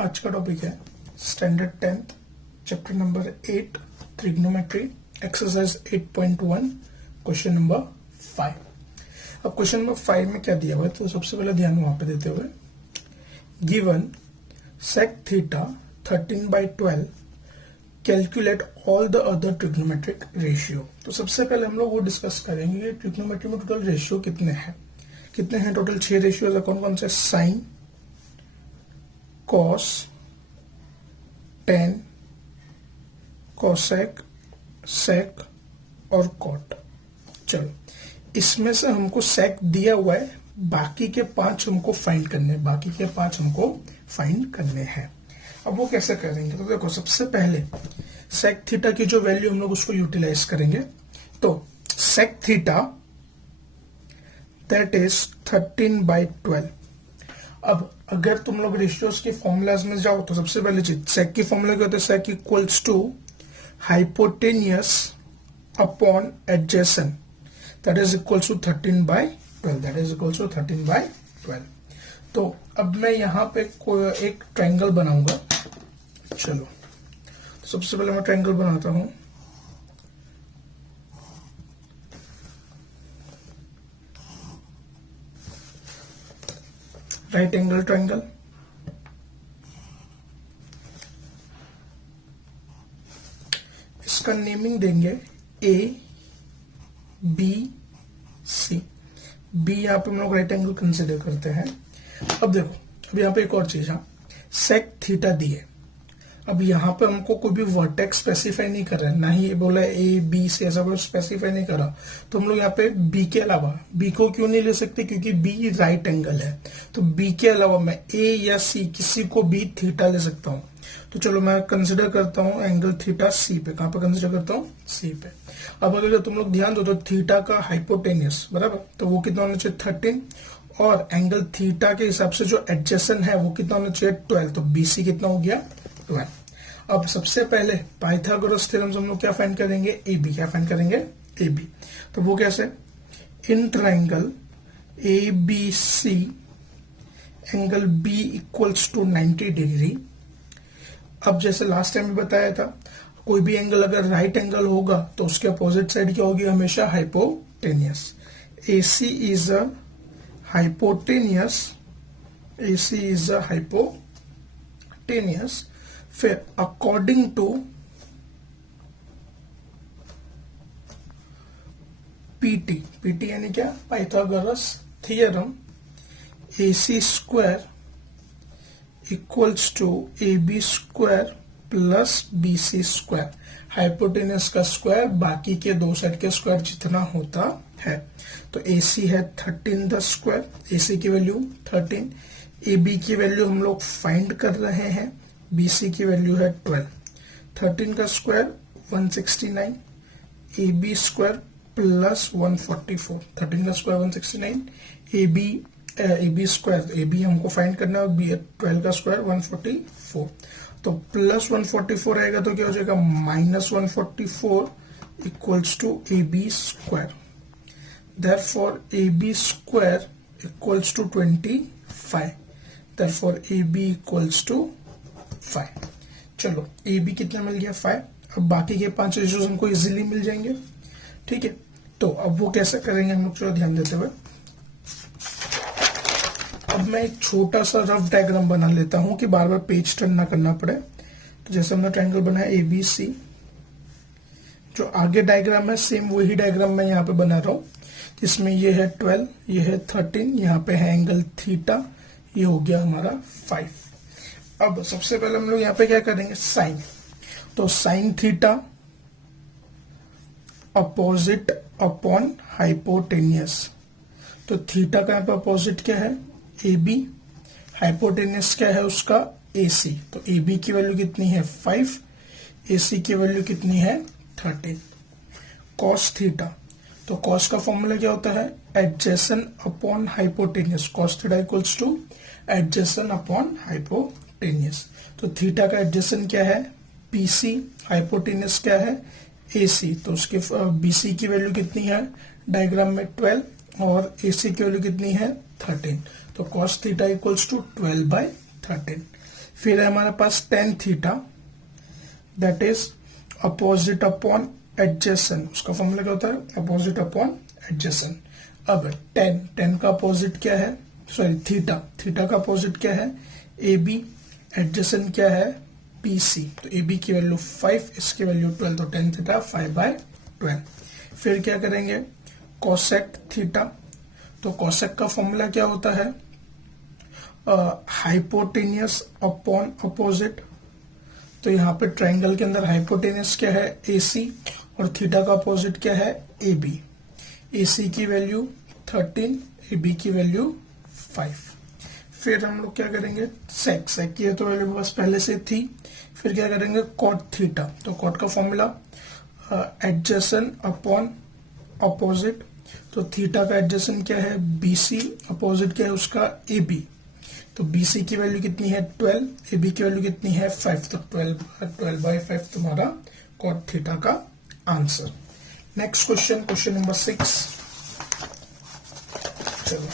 आज का टॉपिक है standard 10th chapter number 8 trigonometry exercise 8.1 question number 5। अब क्वेश्चन नंबर 5 में क्या दिया हुआ है तो सबसे पहले ध्यान वहां पे देते हुए given sec theta 13/12 calculate all the other trigonometric ratio. तो सबसे पहले हम लोग वो डिस्कस करेंगे कि ट्रिग्नोमेट्री में टोटल रेशियो कितने हैं टोटल 6 रेशियो कौन कौन से sine cos tan cosec sec और कॉट। चलो इसमें से हमको सेक दिया हुआ है, बाकी के 5 हमको फाइंड करने हैं। अब वो कैसे करेंगे तो देखो सबसे पहले सेक थीटा की जो वैल्यू हम लोग उसको यूटिलाइज करेंगे। तो सेक थीटा दैट इज 13/12। अब अगर तुम लोग रेशियोज के फॉर्मूलाज में जाओ तो सबसे पहले चीज सेक की फॉर्मूला क्या होता है, sec equals to hypotenuse upon adjacent that is equals to 13/12। तो अब मैं यहां पे एक ट्रायंगल बनाऊंगा। चलो तो सबसे पहले मैं ट्रायंगल बनाता हूं। राइट एंगल ट्रायंगल, इसका नेमिंग देंगे ए बी सी। बी यहां पे हम लोग राइट एंगल कंसिडर करते हैं। अब देखो अब यहां पे एक और चीज है, सेक थीटा दिए। अब यहां पे हमको कोई भी वर्टेक्स स्पेसिफाई नहीं कर रहा है, ना ही बोला ए बी से ऐसा कोई स्पेसिफाई नहीं कर रहा। तो हम लोग यहाँ पे बी के अलावा बी को क्यों नहीं ले सकते, क्योंकि बी राइट एंगल है। तो बी के अलावा मैं ए या सी किसी को भी थीटा ले सकता हूं। तो चलो मैं कंसिडर करता हूं एंगल थीटा सी पे। कहां पे कंसिडर करता हूं, सी पे। अब अगर तुम लोग ध्यान दो तो थीटा का हाइपोटेनियस बराबर, तो वो कितना होना चाहिए 13, और एंगल थीटा के हिसाब से जो एडजेसेंट है वो कितना होना चाहिए 12। तो बीसी कितना हो गया 12। अब सबसे पहले पाइथागोरस थ्योरम से हम लोग क्या फाइंड करेंगे, ए बी। क्या फाइंड करेंगे, ए बी। तो वो कैसे, in triangle A B C angle B equals to 90 degree. अब जैसे लास्ट टाइम भी बताया था, कोई भी एंगल अगर राइट एंगल होगा तो उसके अपोजिट साइड क्या होगी, हमेशा hypotenuse. AC is a hypotenuse, AC is a hypotenuse. फिर अकॉर्डिंग टू पीटी यानी क्या, Pythagoras theorem, AC square equals to AB square plus BC square. Hypotenuse का स्क्वायर बाकी के दो साइड के स्क्वायर जितना होता है। तो AC है 13 द स्क्वायर, AC की वैल्यू 13, AB की वैल्यू हम लोग फाइंड कर रहे हैं, BC की वैल्यू है 12। 13 का स्क्वायर 169, AB स्क्वायर प्लस 144। 13 का स्क्वायर 169, AB स्क्वायर, AB हमको फाइंड करना है, 12 का स्क्वायर 144। तो प्लस 144 आएगा तो क्या हो जाएगा, -144 equals to AB square. Therefore AB square equals to 25। Therefore AB equals to 5। चलो AB कितना मिल गया 5। अब बाकी के 5 रेशियोज हमको इजीली मिल जाएंगे। ठीक है, तो अब वो कैसे करेंगे हम लोग, चलो ध्यान देते हुए। अब मैं एक छोटा सा रफ डायग्राम बना लेता हूं कि बार बार पेज टर्न ना करना पड़े। तो जैसे हमने ट्रायंगल बनाया ABC, जो आगे डायग्राम है सेम वही डायग्राम मैं यहाँ पे बना रहा हूं, जिसमें ये है 12, ये है 13, यहाँ पे है एंगल थीटा, ये हो गया हमारा 5। अब सबसे पहले हम लोग यहाँ पे क्या करेंगे, साइन। तो sine theta opposite upon hypotenuse. तो थीटा का यहाँ पे अपोजिट क्या है, AB। हाइपोटेनियस क्या है उसका, AC। तो AB की वैल्यू कितनी है 5, AC की वैल्यू कितनी है 13। कॉस थीटा, तो कॉस का फॉर्मूला क्या होता है, adjacent upon hypotenuse. Cos theta equals two adjacent upon hypotenuse. तो थीटा का एडजेसेंट क्या है BC, हाइपोटेनियस क्या है AC। तो उसके BC की वैल्यू कितनी है डायग्राम में 12 और AC की वैल्यू कितनी है 13। तो cos थीटा इक्वल्स टू 12/13। फिर है हमारे पास tan theta, that is opposite upon adjacent. उसका फॉर्मूला क्या होता है? Opposite upon adjacent. अब टेन का अपोजिट क्या है? सॉरी थीटा का अपोजिट क्या है? A B. एडजेसेंट क्या है? B C. तो ए बी की वैल्यू 5, इसकी वैल्यू 12, तो टेन थीटा 5/12। फिर क्या करेंगे? Cosec theta. तो कोसेक का फॉर्मूला क्या होता है? Hypotenuse upon opposite. तो यहाँ पे ट्रायंगल के अंदर हाइपोटेनियस क्या है? ए सी, और थीटा का अपोजिट क्या है? A B. ए सी की वैल्यू 13, ए बी की वैल्यू 5। फिर हम लोग क्या करेंगे? सेक की तो वैल्यू बस पहले से थी। फिर क्या करेंगे? Cot theta. तो कॉट का फॉर्मूला एडजेसेंट अपॉन अपोजिट। तो थीटा का एडजेसेंट क्या है? बी सी, अपोजिट क्या है उसका? A B. तो बी सी की वैल्यू कितनी है? 12, ए बी की वैल्यू कितनी है? 5। तो 12/5 तुम्हारा कॉट थीटा का आंसर। Next question number 6। चलो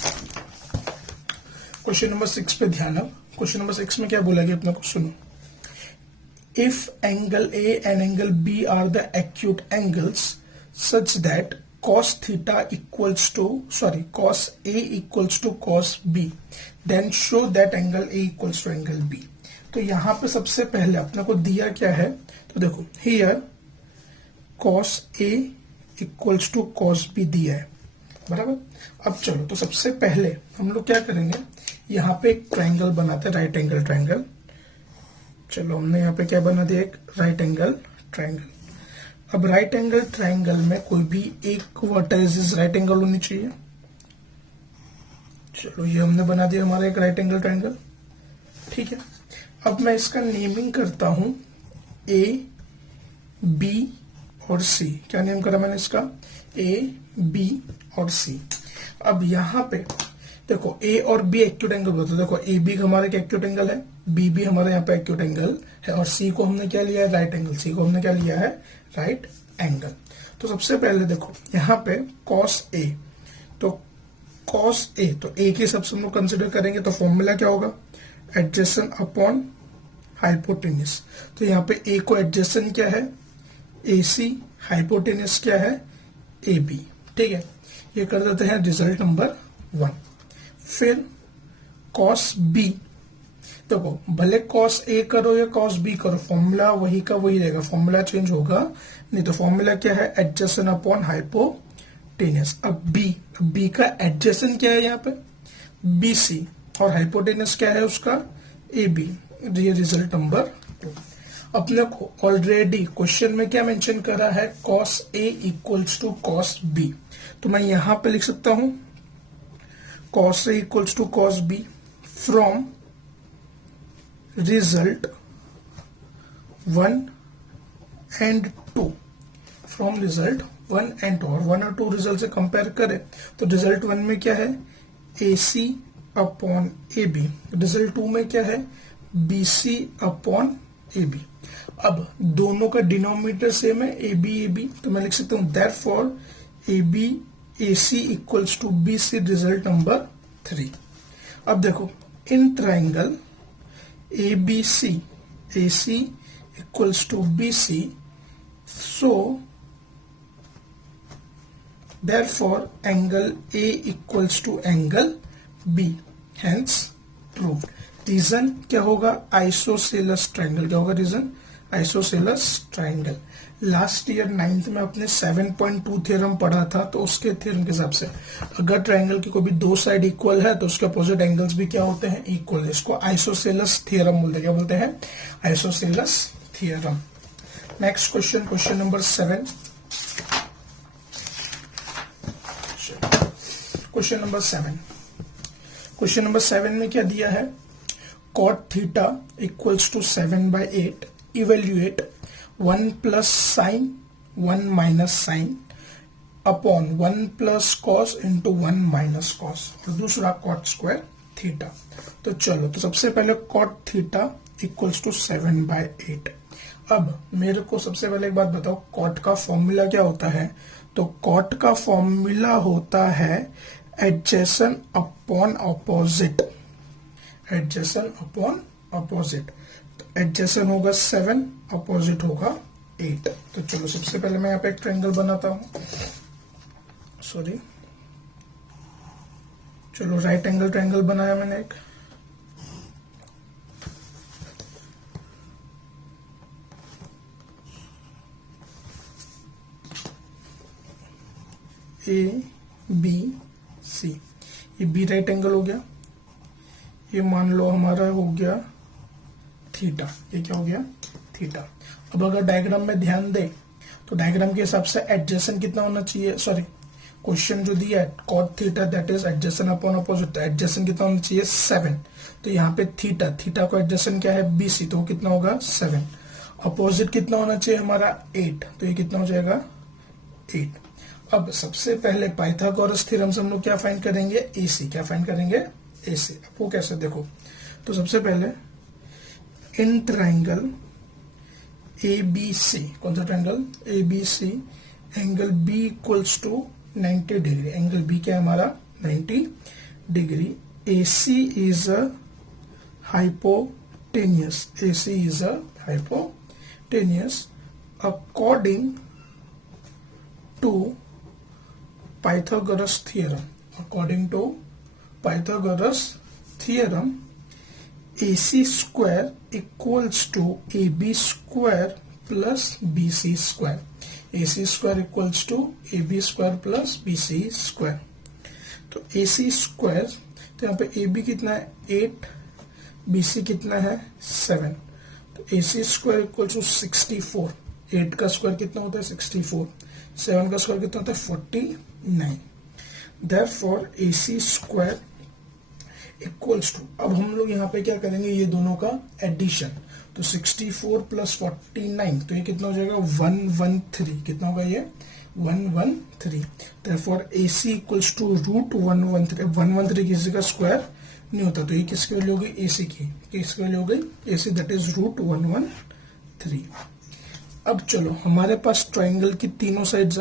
क्वेश्चन नंबर 6 पे ध्यान। अब क्वेश्चन नंबर 6 में क्या बोला गया अपने को, सुनो। If angle A and angle B are the acute angles such that cos theta equals to cos A equals to cos B, then show that angle A equals to angle B। तो यहां पे सबसे पहले अपने को दिया क्या है? तो देखो here cos A equals to cos B दिया है, बराबर। अब चलो, तो सबसे पहले हम लोग क्या करेंगे? यहाँ पे एक ट्राइंगल बनाते हैं, राइट एंगल ट्राइंगल। चलो हमने यहाँ पे क्या बना दिया? एक राइट एंगल ट्राइंगल। अब राइट एंगल ट्राइंगल में कोई भी एक वर्टेक्स राइट एंगल होनी चाहिए। चलो ये हमने बना दिया हमारा एक राइट एंगल ट्राइंगल, ठीक है। अब मैं इसका नेमिंग करता हूं ए बी और सी। क्या नेम करा मैंने इसका? ए बी और सी। अब यहां पे देखो ए और बी एक्यूट एंगल होता है। देखो ए बी हमारा एक एक्यूट एंगल है, बी भी हमारे यहाँ पे एक्यूट एंगल है, और सी को हमने क्या लिया है? Right angle. सी को हमने क्या लिया है? Right angle. तो सबसे पहले देखो यहाँ पे cos A, तो cos A, तो A के हिसाब से हम लोग कंसिडर करेंगे तो फॉर्मूला क्या होगा? Adjacent upon hypotenuse. तो यहाँ पे A को एडजेसेंट क्या है? AC, हाइपोटेनियस क्या है? AB, ठीक है। ये कर देते हैं रिजल्ट नंबर 1। फिर cos B, देखो भले cos A करो या cos B करो, फॉर्मूला वही का वही रहेगा, फॉर्मूला चेंज होगा नहीं। तो फॉर्मूला क्या है? Adjacent upon hypotenuse. अब B का एडजेसेंट क्या है यहाँ पे? BC, और हाइपोटेनियस क्या है उसका? AB। ये रिजल्ट नंबर 2। अपने को ऑलरेडी क्वेश्चन में क्या मेंशन करा है? cos A equals to cos B। तो मैं यहां पे लिख सकता हूं cos A equals to cos B from result 1 and 2। From result 1 and 2, और 1 और 2 रिजल्ट से कंपेयर करें तो रिजल्ट 1 में क्या है? AC upon AB। रिजल्ट 2 में क्या है? BC upon AB। अब दोनों का डिनोमिनेटर सेम है, AB, तो मैं लिख सकता हूं therefore AB AC equals to BC, result number 3। अब देखो in triangle ABC, AC equals to BC, so therefore angle A equals to angle B, hence proved। Reason क्या होगा? Isosceles triangle. क्या होगा reason? Isosceles triangle. Last year 9th में आपने 7.2 theorem पढ़ा था, तो उसके थ्योरम के हिसाब से अगर ट्राइंगल की कोई भी दो साइड इक्वल है तो उसके अपोजिट एंगल्स भी क्या होते हैं? इक्वल। इसको आइसोसेलस थ्योरम बोलते हैं। क्या बोलते हैं? Isosceles theorem. Next question number 7। Question number 7 में क्या दिया है? cot theta equals to 7/8, evaluate 1 plus sine 1 minus sine upon 1 plus cos into 1 minus cos, और दूसरा cot स्क्वायर थीटा। तो चलो, तो सबसे पहले cot थीटा इक्वल्स टू 7/8। अब मेरे को सबसे पहले एक बात बताओ, cot का फॉर्मूला क्या होता है? तो cot का फॉर्मूला होता है adjacent upon opposite. Adjacent upon opposite, तो एडजेसेंट होगा 7, अपोजिट होगा 8। तो चलो सबसे पहले मैं यहाँ पे एक ट्रायंगल बनाता हूं, सॉरी, चलो राइट एंगल ट्रायंगल बनाया मैंने एक। ए बी सी, ये बी राइट एंगल हो गया, ये मान लो हमारा हो गया थीटा, ये क्या हो गया थीटा। अब अगर डायग्राम में ध्यान दें तो डायग्राम के हिसाब से एडजेसेंट कितना होना चाहिए, सॉरी क्वेश्चन जो दिया है cot theta that is adjacent upon opposite, adjacent कितना होना चाहिए 7। तो यहाँ पे थीटा, थीटा को एडजेसेंट क्या है BC, तो कितना होगा 7। अपोजिट कितना होना चाहिए हमारा 8, तो ये कितना हो जाएगा 8। अब सबसे पहले पाइथागोरस थ्योरम से हम लोग क्या फाइंड करेंगे, AC, क्या फाइंड करेंगे AC। अब वो कैसे, देखो तो सबसे पहले इन ट्राइंगल ABC, कौन सा triangle ABC, angle B equals to 90 degree, angle B क्या है हमारा 90 degree, AC is a hypotenuse, AC is a hypotenuse according to Pythagoras theorem, according to Pythagoras theorem, AC square equals to AB square plus BC square, AC square equals to AB square plus BC square। तो AC square, तो यहाँ पे AB कितना है 8, BC कितना है 7, तो AC square equals to 64, 8 का स्क्वायर कितना होता है 64, 7 का स्क्वायर कितना होता है 49। Therefore AC square equals to, अब हम लोग यहाँ पे क्या करेंगे, ये दोनों का एडिशन, तो 64 प्लस 49, तो ये कितना हो जाएगा 113, कितना होगा ये 113। Therefore AC equals to root 113, 113 किसी का स्क्वायर नहीं होता, तो ये किसकी वैल्यू हो गई AC की, किसकी वैल्यू हो गई AC, दैट इज रूट 113। अब चलो हमारे पास ट्राइंगल की तीनों साइड्स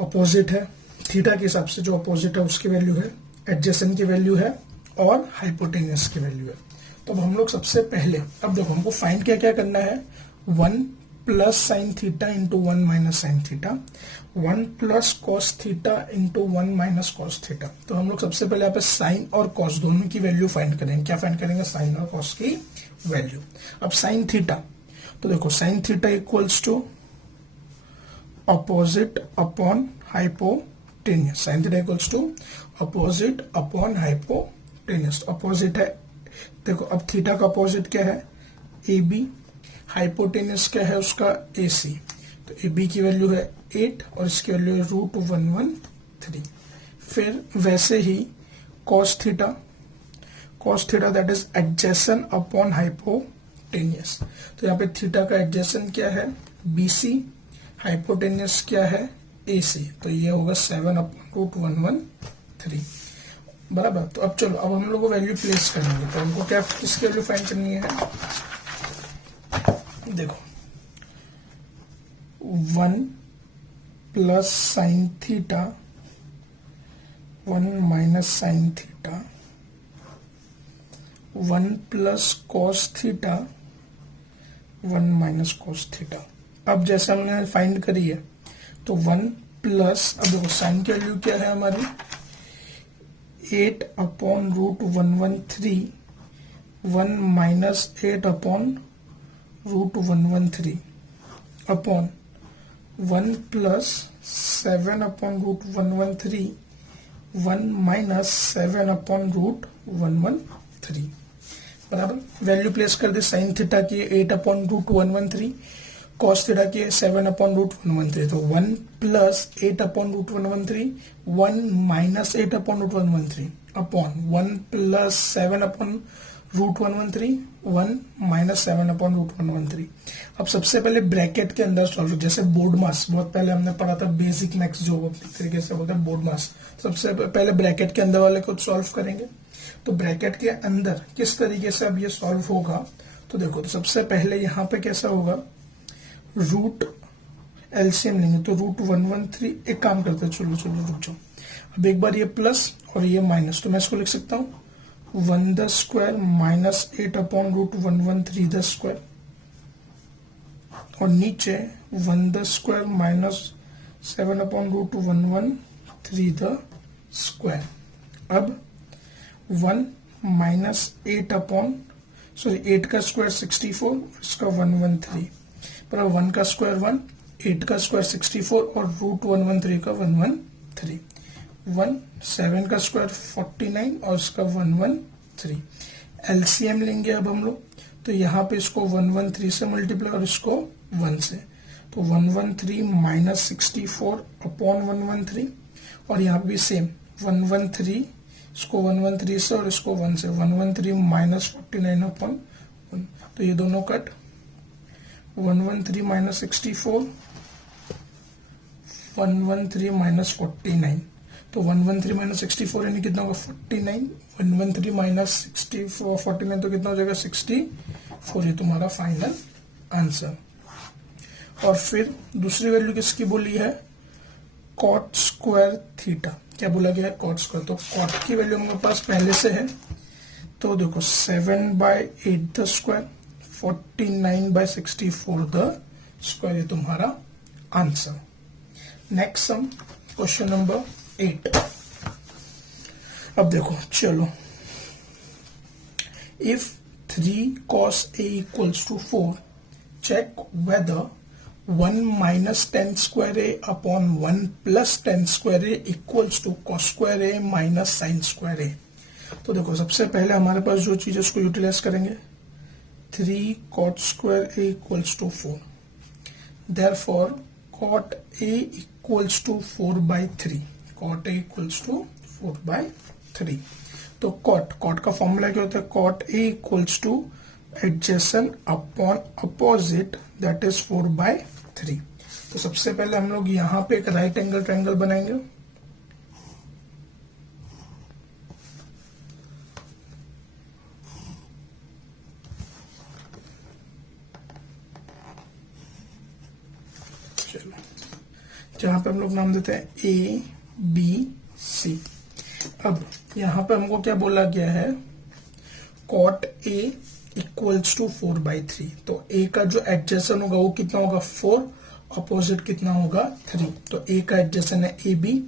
अपोजिट है, थीटा के हिसाब से जो अपोजिट है उसकी वैल्यू है, एडजेसेंट की वैल्यू है और हाइपोटेनियस की वैल्यू है। तो अब हम लोग सबसे पहले, अब देखो हमको फाइंड क्या क्या करना है, 1 plus sine theta into 1 minus sine theta, 1 plus cos theta into 1 minus cos theta. तो हम लोग सबसे पहले यहाँ पे साइन और कॉस दोनों की वैल्यू फाइंड करेंगे, क्या फाइंड करेंगे साइन और कॉस की वैल्यू। अब साइन थीटा, तो देखो sine theta equals to opposite upon hypotenuse, sine theta equals to opposite upon hypotenuse, opposite है, देखो अब थीटा का अपोजिट क्या है AB, हाइपोटेनियस क्या है उसका AC, तो AB की वैल्यू है 8 और इसकी वैल्यू है रूट 113। फिर वैसे ही cos theta, cos theta that is adjacent upon hypotenuse, तो यहाँ पे थीटा का एडजेसेंट क्या है BC, हाइपोटेनियस क्या है AC, तो ये होगा 7 अपॉन रूट 113 बराबर। तो अब चलो अब हम लोग को वैल्यू प्लेस करेंगे, तो हमको क्या किसकी वैल्यू फाइंड करनी है, देखो 1 plus sine theta 1 minus sine theta, 1 plus cos theta 1 minus cos theta. अब जैसे हमने फाइंड करी है तो 1 प्लस, अब देखो साइन की वैल्यू क्या है हमारी 8 upon root 113, 1 minus 8 upon root 113 upon 1 plus 7 upon root 113, 1 minus 7 upon root 113 बराबर। वैल्यू प्लेस कर दे, साइन थीटा की 8 अपॉन रूट 113, कॉस थीटा की 7 अपॉन रूट 113, तो 1 plus 8 upon root 113, 1 minus 8 upon root 113 upon 1 plus 7 upon root 113, 1 minus 7 upon root 113। अब सबसे पहले bracket के अंदर सॉल्व, जैसे बोर्ड मास बहुत पहले हमने पढ़ा था, बेसिक नेक्स्ट जो अपनी तरीके से बोलते हैं बोर्ड मास, सबसे पहले ब्रैकेट के अंदर वाले को सॉल्व करेंगे। तो ब्रैकेट के अंदर किस तरीके से अब ये सॉल्व होगा, तो देखो तो सबसे पहले यहाँ पे कैसा होगा, रूट एलसीएम लेंगे तो रूट 113, एक काम करते हैं, चलो रुक जाओ, अब एक बार ये प्लस और ये माइनस, तो मैं इसको लिख सकता हूँ 1 the square minus 8 upon root 113 the square, और नीचे 1 the square minus 7 upon root 113 the square. अब 1 माइनस 8 अपॉन 8 का स्क्वायर 64, इसका 113, पर 1 का स्क्वायर 1, 8 का स्क्वायर 64 और रूट 113 का 113, 7 का स्क्वायर 49 और इसका 113। एलसीएम लेंगे अब हम लोग, तो यहाँ पे इसको 113 से मल्टीप्लाई और इसको 1 से, तो 113 माइनस 64 अपॉन 113, और यहाँ पे भी सेम 113, इसको 113 से और इसको 1 से, 113 माइनस 49 अपॉन 1, तो ये दोनों कट, 113 माइनस 64, 113 माइनस 49, तो 113 माइनस 64 यानी कितना होगा 49, 113 माइनस 64 49 तो कितना हो जाएगा 64, ये तुम्हारा फाइनल आंसर। और फिर दूसरी वैल्यू किसकी बोली है, कॉट स्क्वायर थीटा, क्या बोला गया है कॉट स्क्वायर, तो कॉट की वैल्यू हमारे पास पहले से है, तो देखो 7/8 द स्क्वायर, 49/64 द स्क्वायर, ये तुम्हारा answer. Next sum, question number 8। अब देखो चलो, if 3 cos a equals to 4, check whether 1 minus tan square a upon 1 plus tan square a equals to cos square a minus sin square a। तो देखो सबसे पहले हमारे पास जो चीज है उसको यूटिलाइज करेंगे, 3 cot square a equals to 4, therefore cot a equals to 4/3, cot a equals to 4/3। तो cot का फॉर्मूला क्या होता है, cot a equals to adjacent upon opposite, that is 4/3। तो सबसे पहले हम लोग यहां पे एक राइट एंगल ट्रायंगल बनाएंगे, चलो जहां पे हम लोग नाम देते हैं ABC। अब यहां पे हमको क्या बोला गया है, cot A इक्वल्स टू 4/3, तो A का जो एडजेसेंट होगा वो कितना होगा 4, अपोजिट कितना होगा 3, तो A का एडजेसेंट है AB,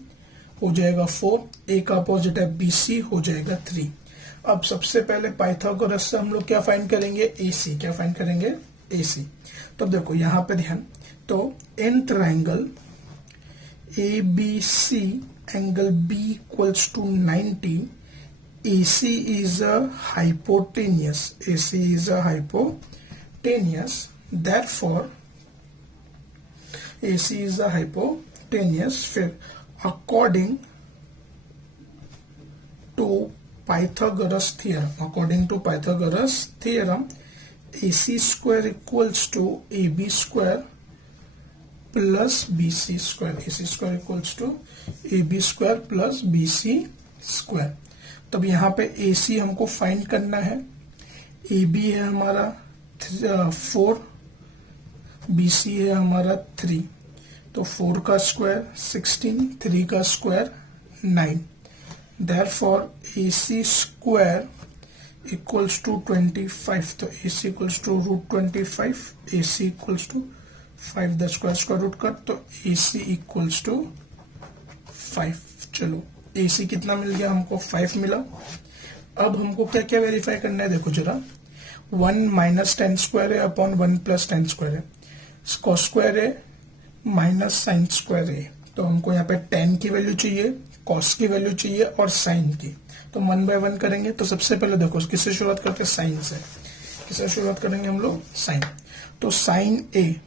हो जाएगा 4, A का अपोजिट है BC, हो जाएगा 3। अब सबसे पहले पाइथागोरस से हम लोग क्या फाइंड करेंगे, AC, क्या फाइंड करेंगे AC। तो देखो यहाँ पे ध्यान, तो इन triangle ABC angle B equals to 90, AC is a hypotenuse, AC is a hypotenuse, therefore AC is a hypotenuse। फिर according to Pythagoras theorem, according to Pythagoras theorem, AC square equals to AB square plus BC square, AC square equals to AB square plus BC square. तब यहाँ पे AC हमको find करना है, AB है हमारा 4, BC है हमारा 3, तो 4 का स्क्वायर 16, 3 का square 9, therefore AC square equals to 25, तो AC equals to √25, AC equals to 5 the square root कर, तो AC इक्वल्स टू 5। चलो AC कितना मिल गया हमको, 5 मिला। अब हमको क्या क्या वेरीफाई करना है, देखो जरा, 1 माइनस टेन स्क्वायर है अपॉन 1 प्लस टेन स्क्वायर है, कॉस स्क्वायर है माइनस साइन स्क्वायर है, तो हमको यहाँ पे टेन की वैल्यू चाहिए, कॉस की वैल्यू चाहिए और साइन की, तो 1 बाय 1 करेंगे। तो सबसे पहले देखो किससे शुरुआत करते हैं, साइन से, किससे शुरुआत करेंगे हम लोग, साइन। तो साइन ए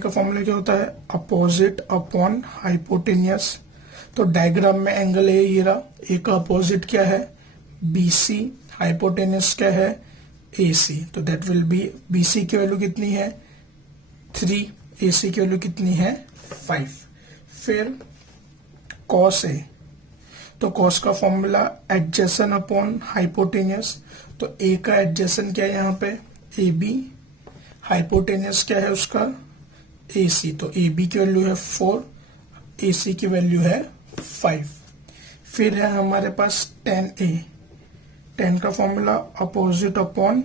का फॉर्मूला क्या होता है, अपोजिट अपॉन हाइपोटेनियस। तो डायग्राम में एंगल ए ये रहा, ए का अपोजिट क्या है BC, हाइपोटेनियस क्या है AC, तो दैट विल बी BC की वैल्यू कितनी है 3, AC की वैल्यू कितनी है 5। फिर cos A, तो cos का फॉर्मूला एडजेसेंट अपॉन हाइपोटेनियस, तो A का एडजेसेंट क्या है यहाँ पे AB, हाइपोटेनियस क्या है उसका AC, तो AB की वैल्यू है 4, AC की वैल्यू है 5। फिर है हमारे पास tan A, tan का formula opposite upon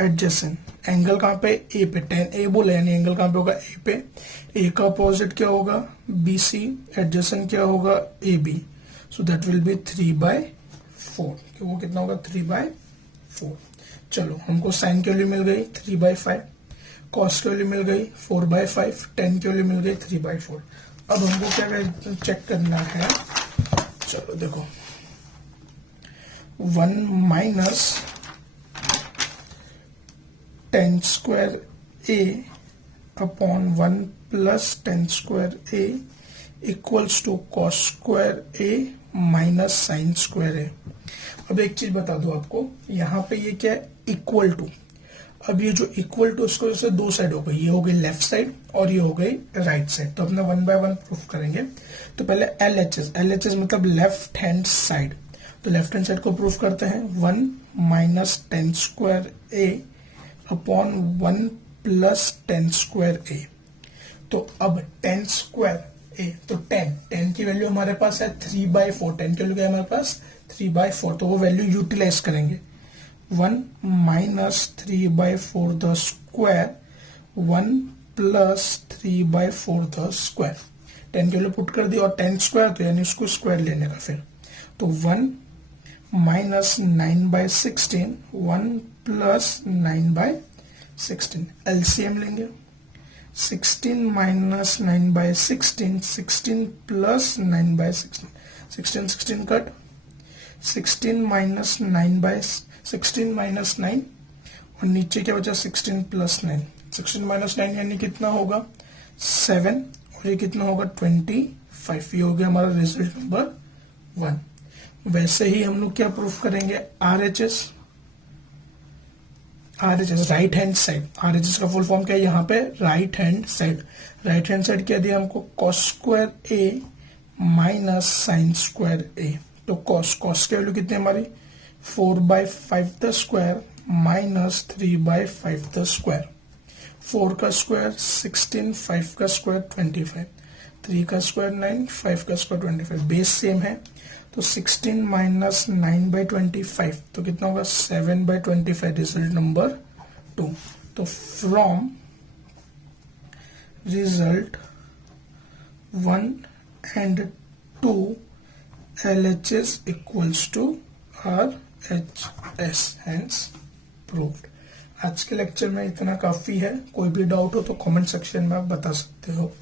adjacent, angle कहाँ पे ए पे, tan A बोला यानी एंगल कहाँ पे होगा ए पे, ए का अपोजिट क्या होगा BC, एडजेसेंट क्या होगा AB, so that will be 3/4, वो कितना होगा 3/4। चलो हमको साइन की वैल्यू मिल गई 3/5, कॉस की वैल्यू मिल गई 4/5, tan की वैल्यू मिल गई 3/4। अब हमको क्या चेक करना है, चलो देखो 1 माइनस tan स्क्वायर A अपॉन 1 plus tan square A equals to cos square A minus sine square A। अब एक चीज बता दो आपको, यहाँ पे ये क्या है इक्वल टू, अब ये जो इक्वल टू उसको जैसे दो साइड हो गई, ये हो गई लेफ्ट साइड और ये हो गई राइट साइड, तो अपने 1 बाय 1 प्रूफ करेंगे। तो पहले LHS मतलब लेफ्ट हैंड साइड, तो लेफ्ट हैंड साइड को प्रूफ करते हैं 1 माइनस tan स्क्वायर A अपॉन 1 प्लस tan स्क्वायर A। तो अब tan स्क्वायर A, तो tan की वैल्यू हमारे पास है 3/4, tan की वैल्यू क्या है हमारे पास 3/4, तो वो वैल्यू यूटिलाइज करेंगे 1 minus 3/4 the square 1 plus 3/4 the square, tan की वैल्यू पुट कर दी और tan स्क्वायर तो यानी उसको स्क्वायर लेने का, फिर तो 1 माइनस 9/16 1 प्लस 9/16, एलसीएम लेंगे 16 minus 9/16 16 plus 9/16, 16 cut, 16 minus 9/16 minus 9 और नीचे क्या बचा 16 प्लस 9, 16 माइनस 9 यानी कितना होगा 7 और ये कितना होगा 25, ये हो गया हमारा रिजल्ट नंबर 1। वैसे ही हम लोग क्या प्रूफ करेंगे RHS right hand side, RHS का फुल फॉर्म क्या है यहाँ पे राइट हैंड साइड क्या दिया हमको cos square A minus sine square A, तो cos की वैल्यू कितनी हमारी 4/5 the square minus 3/5 the square, 4 का स्क्वायर 16, 5 का स्क्वायर 25, 3 का स्क्वायर 9, 5 का स्क्वायर 25, बेस सेम है, तो 16 माइनस 9/25 तो कितना होगा 7/25, रिजल्ट नंबर 2। तो from result 1 and 2 LHS equals to RHS, hence proved. आज के लेक्चर में इतना काफी है, कोई भी डाउट हो तो कमेंट सेक्शन में आप बता सकते हो।